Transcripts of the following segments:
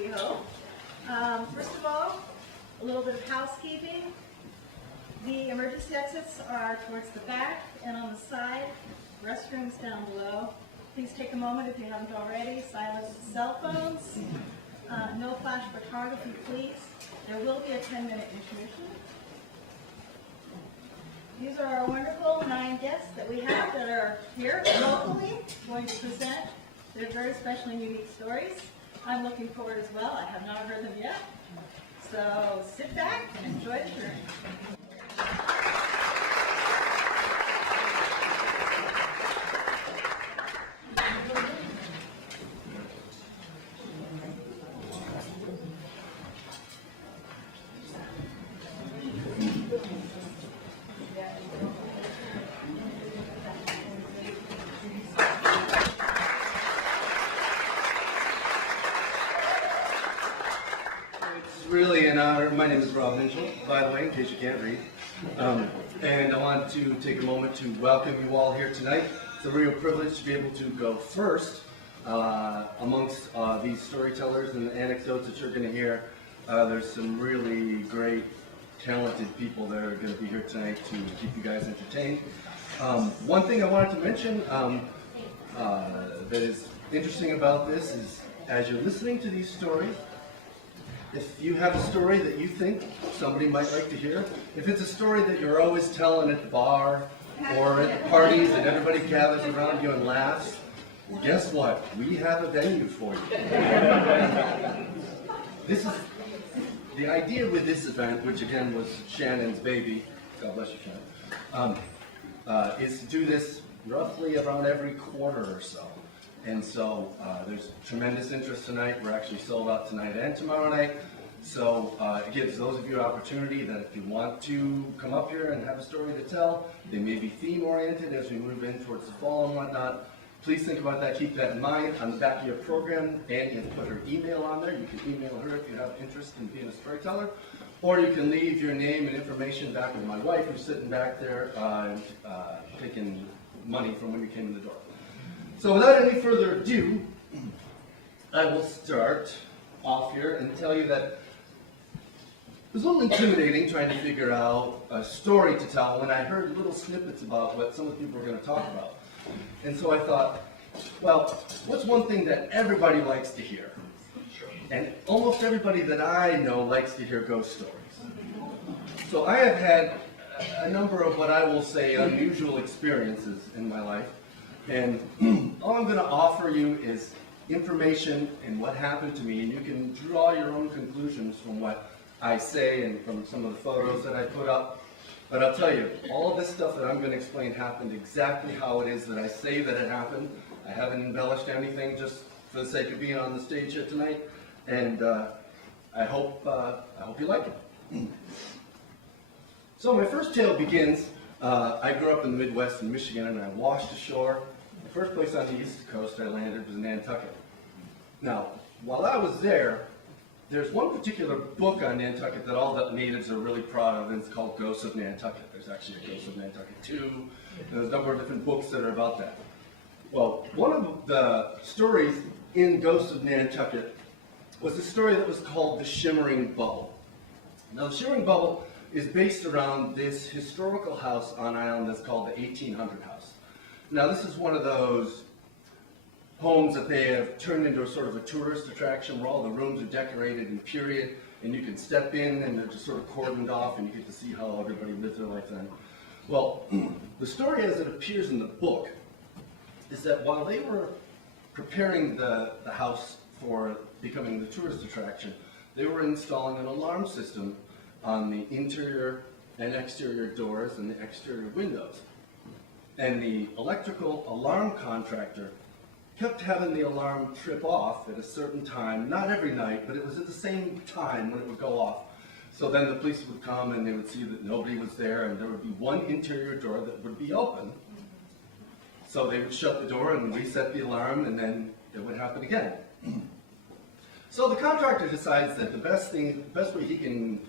we hope. First of all, a little bit of housekeeping. The emergency exits are towards the back and on the side. Restrooms down below. Please take a moment, if you haven't already, silence the cell phones. No flash photography, please. There will be a 10-minute intermission. These are our wonderful 9 guests that we have that are here locally going to present their very special and unique stories. I'm looking forward as well. I have not heard them yet. So sit back and enjoy the journey. Really an honor. My name is Minshall, by the way, in case you can't read. And I want to take a moment to welcome you all here tonight. It's a real privilege to be able to go first amongst these storytellers and the anecdotes that you're going to hear. There's some really great, talented people that are going to be here tonight to keep you guys entertained. One thing I wanted to mention that is interesting about this is as you're listening to these stories, if you have a story that you think somebody might like to hear, if it's a story that you're always telling at the bar or at the parties and everybody gathers around you and laughs, guess what? We have a venue for you. This is the idea with this event, which again was Shannon's baby, God bless you, Shannon, is to do this roughly around every quarter or so. And so there's tremendous interest tonight. We're actually sold out tonight and tomorrow night. So it gives those of you an opportunity that if you want to come up here and have a story to tell, they may be theme oriented as we move in towards the fall and whatnot. Please think about that. Keep that in mind. On the back of your program, Annie has put her email on there. You can email her if you have interest in being a storyteller. Or you can leave your name and information back with my wife, who's sitting back there taking money from when you came in the door. So without any further ado, I will start off here and tell you that it was a little intimidating trying to figure out a story to tell when I heard little snippets about what some of the people were going to talk about. And so I thought, well, what's one thing that everybody likes to hear? And almost everybody that I know likes to hear ghost stories. So I have had a number of what I will say unusual experiences in my life. And all I'm going to offer you is information and what happened to me, and you can draw your own conclusions from what I say and from some of the photos that I put up. But I'll tell you, all of this stuff that I'm going to explain happened exactly how it is that I say that it happened. I haven't embellished anything just for the sake of being on the stage here tonight, and I hope you like it. So my first tale begins. I grew up in the Midwest in Michigan, and I washed ashore. The first place on the East Coast I landed was Nantucket. Now, while I was there, there's one particular book on Nantucket that all the natives are really proud of, and it's called Ghosts of Nantucket. There's actually a Ghosts of Nantucket 2, and there's a number of different books that are about that. Well, one of the stories in Ghosts of Nantucket was a story that was called The Shimmering Bubble. Now, The Shimmering Bubble is based around this historical house on island that's called the 1800 House. Now, this is one of those homes that they have turned into a sort of a tourist attraction where all the rooms are decorated in period, and you can step in and they're just sort of cordoned off and you get to see how everybody lived their life then. Well, the story as it appears in the book is that while they were preparing the house for becoming the tourist attraction, they were installing an alarm system on the interior and exterior doors and the exterior windows. And the electrical alarm contractor kept having the alarm trip off at a certain time, not every night, but it was at the same time when it would go off. So then the police would come and they would see that nobody was there, and there would be one interior door that would be open. So they would shut the door and reset the alarm, and then it would happen again. So the contractor decides that the best way he can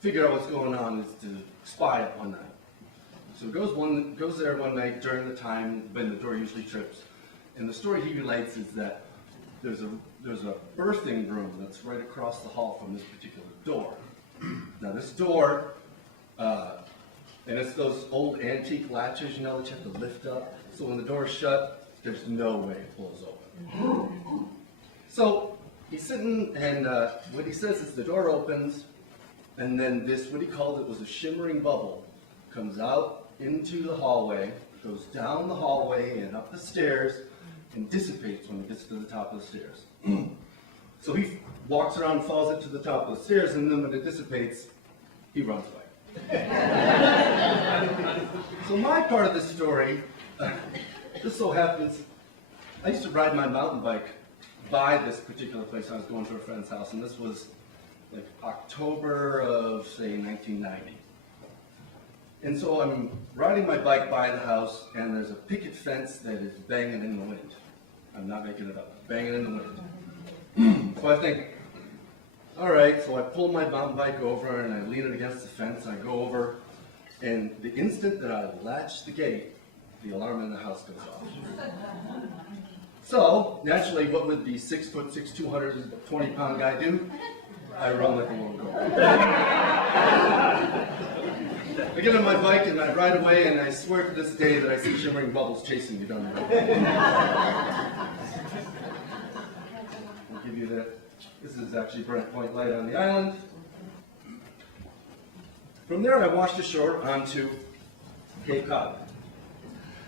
figure out what's going on is to spy it one night. So he goes there one night during the time when the door usually trips. And the story he relates is that there's a there's a birthing room that's right across the hall from this particular door. Now this door, and it's those old antique latches, you know, that you have to lift up. So when the door's shut, there's no way it pulls open. So he's sitting, and what he says is the door opens, and then this, what he called it was a shimmering bubble, comes out into the hallway, goes down the hallway and up the stairs, and dissipates when it gets to the top of the stairs. So he walks around, falls it to the top of the stairs, and then when it dissipates, he runs away. So my part of the story, just so happens, I used to ride my mountain bike by this particular place. I was going to a friend's house, and this was like October of, say, 1990. And so I'm riding my bike by the house, and there's a picket fence that is banging in the wind. I'm not making it up, banging in the wind. So I think, all right, so I pull my mountain bike over, and I lean it against the fence, and I go over, and the instant that I latch the gate, the alarm in the house goes off. So, naturally, what would the 6'6", 220-pound guy do? I run like a little girl. I get on my bike and I ride away, and I swear to this day that I see shimmering bubbles chasing me down the road. I'll give you that. This is actually Brent Point Light on the island. From there, I washed ashore onto Cape Cod.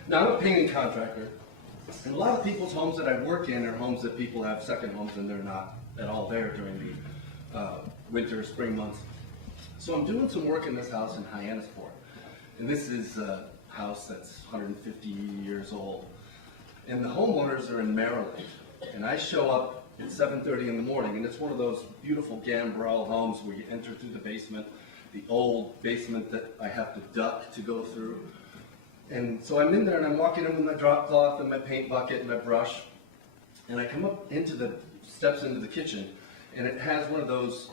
Now, I'm a painting contractor, and a lot of people's homes that I work in are homes that people have second homes, and they're not at all there during the winter, spring months. So I'm doing some work in this house in Hyannisport, and this is a house that's 150 years old. And the homeowners are in Maryland, and I show up at 7:30 in the morning, and it's one of those beautiful gambrel homes where you enter through the basement, the old basement that I have to duck to go through. And so I'm in there, and I'm walking in with my drop cloth and my paint bucket and my brush, and I come up into the steps into the kitchen, and it has one of those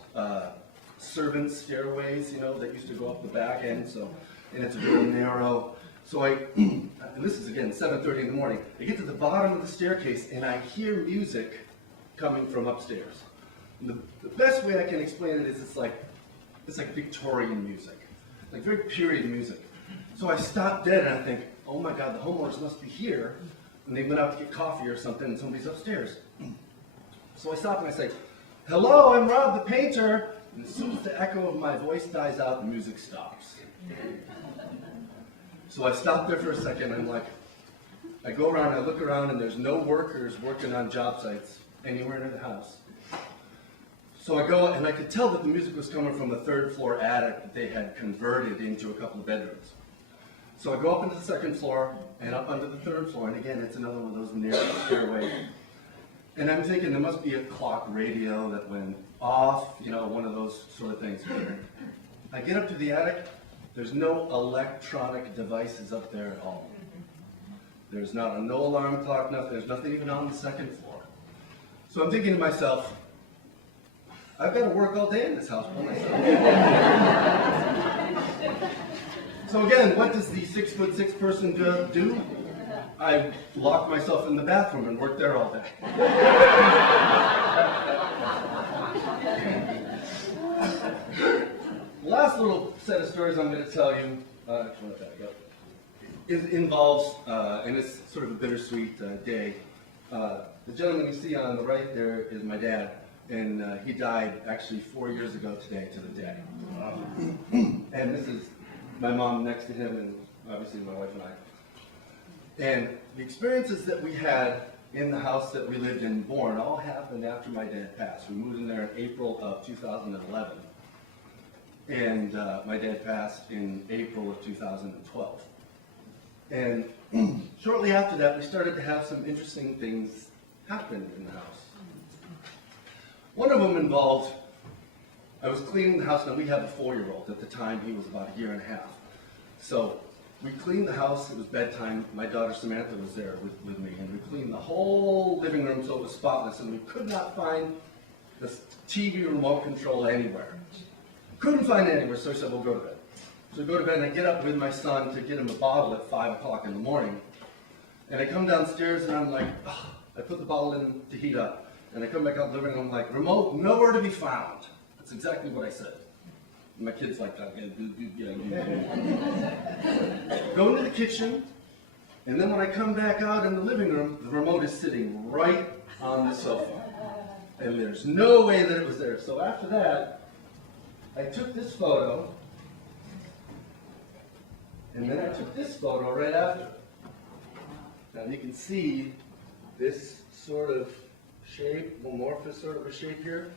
servant stairways, you know, that used to go up the back end, so, and it's really narrow. So and this is again 7:30 in the morning. I get to the bottom of the staircase, and I hear music coming from upstairs. And the best way I can explain it is it's like Victorian music, like very period music. So I stop dead, and I think, oh my God, the homeowners must be here, and they went out to get coffee or something, and somebody's upstairs. So I stop and I say, hello, I'm Rob the painter. And as soon as the echo of my voice dies out, the music stops. So I stop there for a second, and I'm like, I go around, I look around, and there's no workers working on job sites anywhere near the house. So I go, and I could tell that the music was coming from the third floor attic that they had converted into a couple of bedrooms. So I go up into the second floor, and up onto the third floor, and again, it's another one of those narrow stairways. And I'm thinking there must be a clock radio that went off, you know, one of those sort of things. I get up to the attic, there's no electronic devices up there at all. There's not no alarm clock, there's nothing even on the second floor. So I'm thinking to myself, I've got to work all day in this house by myself. So again, what does the 6'6" person do? I lock myself in the bathroom and work there all day. The last little set of stories I'm going to tell you, involves, and it's sort of a bittersweet day. The gentleman you see on the right there is my dad, and he died actually 4 years ago today to the day. And this is my mom next to him, and obviously my wife and I. And the experiences that we had in the house that we lived in Bourne all happened after my dad passed. We moved in there in April of 2011. And my dad passed in April of 2012. And shortly after that, we started to have some interesting things happen in the house. One of them involved, I was cleaning the house. Now we have a 4-year-old. At the time, he was about a year and a half. So we cleaned the house. It was bedtime. My daughter Samantha was there with me, and we cleaned the whole living room so it was spotless, and we could not find the TV remote control anywhere. Couldn't find it anywhere, so I said, we'll go to bed. So we go to bed, and I get up with my son to get him a bottle at 5 o'clock in the morning. And I come downstairs, and I'm like, oh, I put the bottle in to heat up. And I come back out the living room, I'm like, remote, nowhere to be found. That's exactly what I said. And my kid's like, go into the kitchen, and then when I come back out in the living room, the remote is sitting right on the sofa. And there's no way that it was there. So after that, I took this photo, and then I took this photo right after. Now you can see this sort of shape, amorphous sort of a shape here.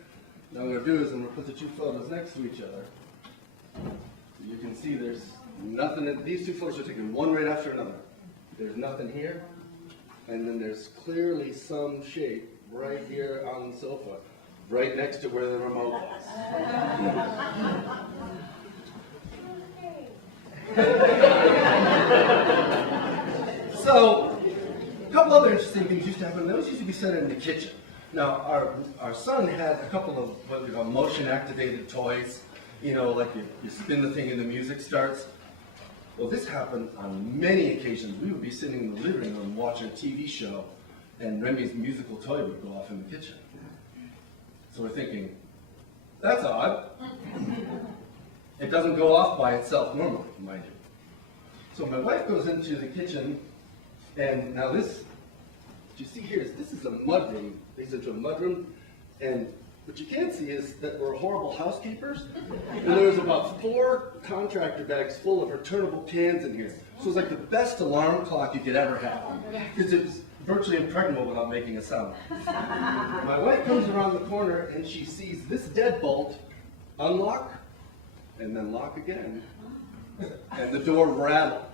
Now what I'm going to do is I'm going to put the two photos next to each other. So you can see there's nothing, these two photos are taken one right after another. There's nothing here, and then there's clearly some shape right here on the sofa, right next to where the remote was. So, a couple other interesting things used to happen. Those used to be set in the kitchen. Now, our son had a couple of what we call motion-activated toys. You know, like you spin the thing and the music starts. Well, this happened on many occasions. We would be sitting in the living room watching a TV show, and Remy's musical toy would go off in the kitchen. So we're thinking, that's odd. It doesn't go off by itself normally, mind you. So my wife goes into the kitchen, and now this, what you see here is this is a mudroom. These into a mudroom, and what you can't see is that we're horrible housekeepers, and there's about 4 contractor bags full of returnable cans in here. So it's like the best alarm clock you could ever have, because it's virtually impregnable without making a sound. My wife comes around the corner and she sees this deadbolt unlock, and then lock again, and the door rattle.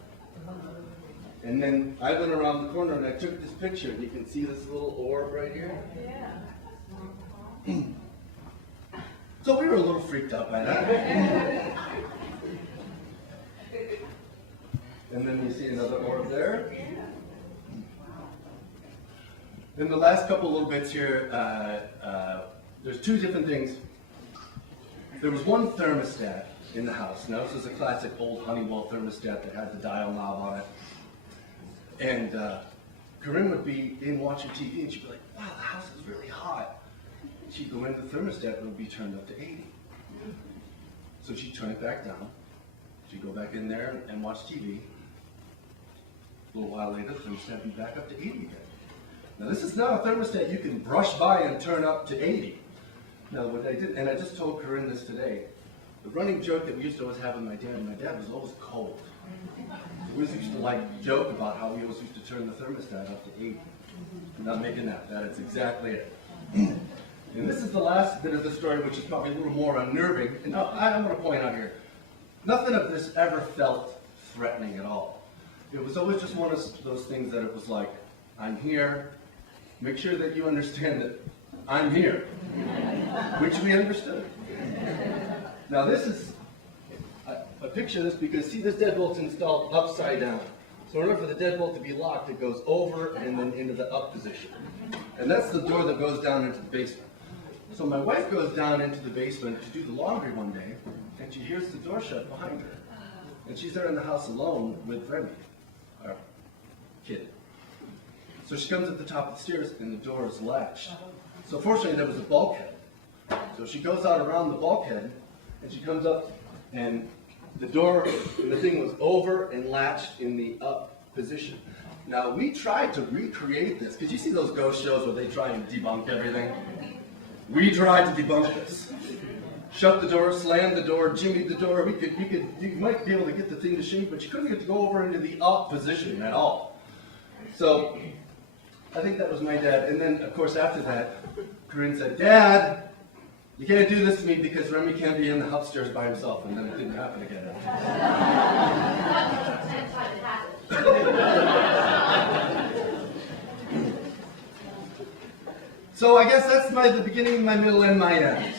And then I went around the corner and I took this picture, and you can see this little orb right here. So we were a little freaked out by that. And then you see another orb there. Then the last couple little bits here, there's 2 different things. There was one thermostat in the house. Now this is a classic old Honeywell thermostat that had the dial knob on it. And Corinne would be in watching TV and she'd be like, wow, the house is really hot. She'd go in, the thermostat would be turned up to 80. So she'd turn it back down. She'd go back in there and watch TV. A little while later, the thermostat would be back up to 80 again. Now this is not a thermostat you can brush by and turn up to 80. Now what I did, and I just told Corinne this today, the running joke that we used to always have with my dad was always cold. We always used to like joke about how we always used to turn the thermostat up to 80. I'm not making that is exactly it. And this is the last bit of the story, which is probably a little more unnerving. And I want to point out here, nothing of this ever felt threatening at all. It was always just one of those things that it was like, I'm here, make sure that you understand that I'm here, which we understood. Now this is a picture of this because see this deadbolt's installed upside down. So in order for the deadbolt to be locked, it goes over and then into the up position. And that's the door that goes down into the basement. So my wife goes down into the basement to do the laundry one day, and she hears the door shut behind her. And she's there in the house alone with Remy, our kid. So she comes at the top of the stairs, and the door is latched. So fortunately, there was a bulkhead. So she goes out around the bulkhead, and she comes up, and the door and the thing was over and latched in the up position. Now, we tried to recreate this, because you see those ghost shows where they try and debunk everything? We tried to debunk this. Shut the door, slam the door, jimmy the door. You might be able to get the thing to shake, but you couldn't get to go over into the up position at all. So, I think that was my dad. And then, of course, after that, Corinne said, Dad, you can't do this to me because Remy can't be in the upstairs by himself. And then it didn't happen again. So I guess that's the beginning, my middle, and my end.